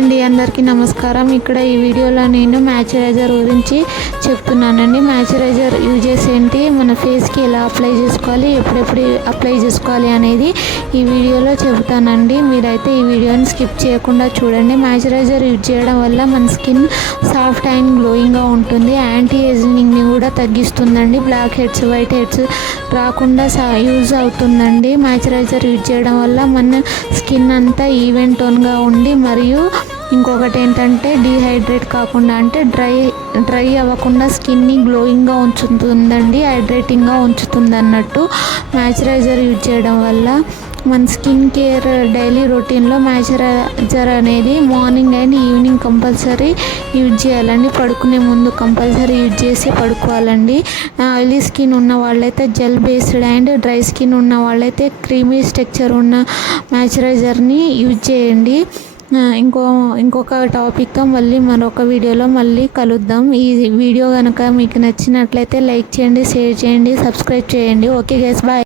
అండి, అందరికీ నమస్కారం. ఇక్కడ ఈ వీడియోలో నేను మాయిశ్చరైజర్ గురించి చెప్తున్నానండి. మాయిశ్చరైజర్ యూజెస్ ఏంటి, మన ఫేస్కి ఎలా అప్లై చేసుకోవాలి, ఎప్పుడెప్పుడు అప్లై చేసుకోవాలి అనేది ఈ వీడియోలో చెబుతానండి. మీరైతే ఈ వీడియోని స్కిప్ చేయకుండా చూడండి. మాయిశ్చరైజర్ యూజ్ చేయడం వల్ల మన స్కిన్ సాఫ్ట్ అండ్ గ్లోయింగ్గా ఉంటుంది. యాంటీ ఏజింగ్ని కూడా తగ్గిస్తుందండి. బ్లాక్ హెడ్స్, వైట్ హెడ్స్ రాకుండా యూజ్ అవుతుందండి. మాయిశ్చరైజర్ యూజ్ చేయడం వల్ల మన స్కిన్ అంతా ఈవెన్ టోన్గా ఉండి, మరియు ఇంకొకటి ఏంటంటే డీహైడ్రేట్ కాకుండా, అంటే డ్రై అవ్వకుండా స్కిన్ని గ్లోయింగ్గా ఉంచుతుందండి, హైడ్రేటింగ్గా ఉంచుతుంది అన్నట్టు. మాయిశ్చరైజర్ యూజ్ చేయడం వల్ల మన స్కిన్ కేర్ డైలీ రొటీన్లో మాయిశ్చరైజర్ అనేది morning and evening compulsory use చేయాలండి. పడుకునే ముందు కంపల్సరీ యూజ్ చేసి పడుకోవాలండి. ఆయిలీ స్కిన్ ఉన్న వాళ్ళైతే gel based and dry skin ఉన్న వాళ్ళైతే క్రీమీ స్ట్రక్చర్ ఉన్న మాయిశ్చరైజర్ని యూజ్ చేయండి. ఇంకొక టాపిక్తో మరొక వీడియోలో కలుద్దాం. ఈ వీడియో కనుక మీకు నచ్చినట్లయితే లైక్ చేయండి, షేర్ చేయండి, సబ్స్క్రైబ్ చేయండి. Okay guys, bye.